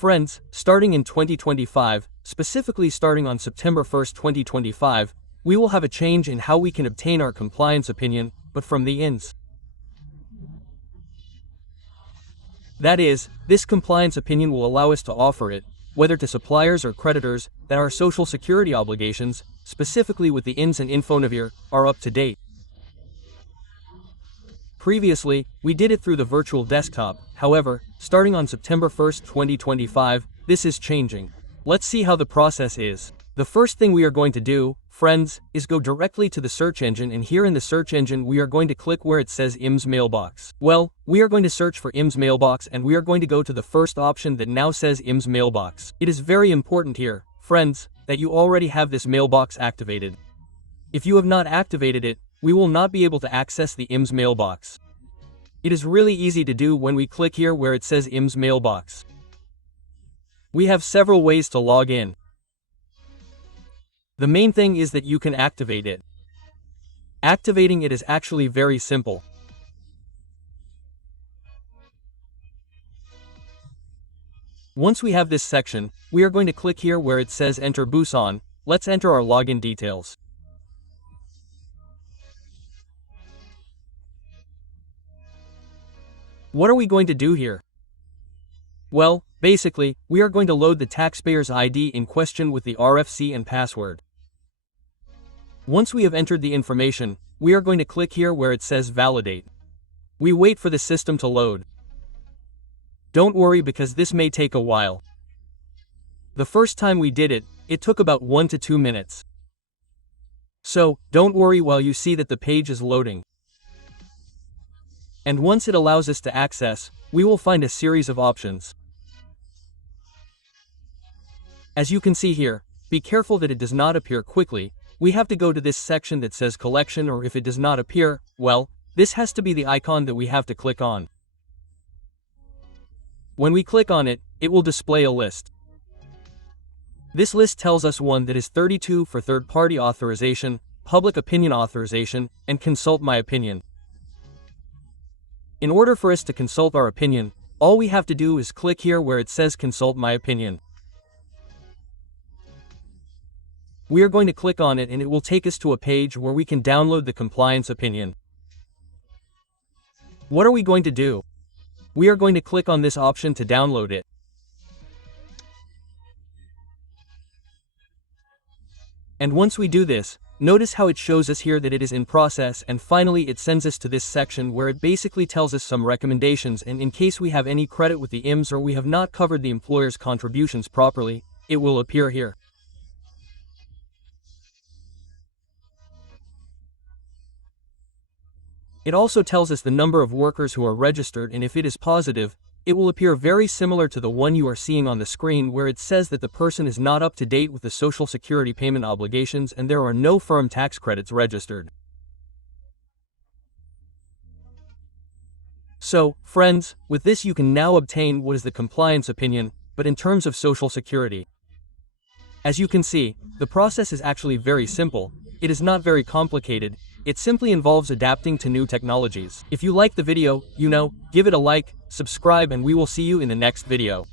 Friends, starting in 2025, specifically starting on September 1st, 2025, we will have a change in how we can obtain our compliance opinion, but from the IMSS. That is, this compliance opinion will allow us to offer it, whether to suppliers or creditors, that our Social Security obligations, specifically with the IMSS and Infonavir, are up to date. Previously, we did it through the virtual desktop. However, starting on September 1st, 2025, this is changing. Let's see how the process is. The first thing we are going to do, friends, is go directly to the search engine, and here in the search engine we are going to click where it says IMSS Mailbox. Well, we are going to search for IMSS Mailbox, and we are going to go to the first option that now says IMSS Mailbox. It is very important here, friends, that you already have this mailbox activated. If you have not activated it, we will not be able to access the IMSS Mailbox. It is really easy to do when we click here where it says IMSS Mailbox. We have several ways to log in. The main thing is that you can activate it. Activating it is actually very simple. Once we have this section, we are going to click here where it says Enter Buzón. Let's enter our login details. What are we going to do here? Well, basically, we are going to load the taxpayer's ID in question with the RFC and password. Once we have entered the information, we are going to click here where it says Validate. We wait for the system to load. Don't worry because this may take a while. The first time we did it, it took about 1 to 2 minutes. So, don't worry while you see that the page is loading. And once it allows us to access, we will find a series of options. As you can see here, be careful that it does not appear quickly. We have to go to this section that says Collection, or if it does not appear, well, this has to be the icon that we have to click on. When we click on it, it will display a list. This list tells us one that is 32 for third-party authorization, public opinion authorization, and Consult My Opinion. In order for us to consult our opinion, all we have to do is click here where it says Consult My Opinion. We are going to click on it, and it will take us to a page where we can download the compliance opinion. What are we going to do? We are going to click on this option to download it. And once we do this, notice how it shows us here that it is in process, and finally it sends us to this section where it basically tells us some recommendations, and in case we have any credit with the IMSS or we have not covered the employer's contributions properly, it will appear here. It also tells us the number of workers who are registered, and if it is positive, it will appear very similar to the one you are seeing on the screen where it says that the person is not up to date with the Social Security payment obligations and there are no firm tax credits registered. So, friends, with this you can now obtain what is the compliance opinion, but in terms of Social Security. As you can see, the process is actually very simple. It is not very complicated. It simply involves adapting to new technologies. If you like the video, give it a like, subscribe, and we will see you in the next video.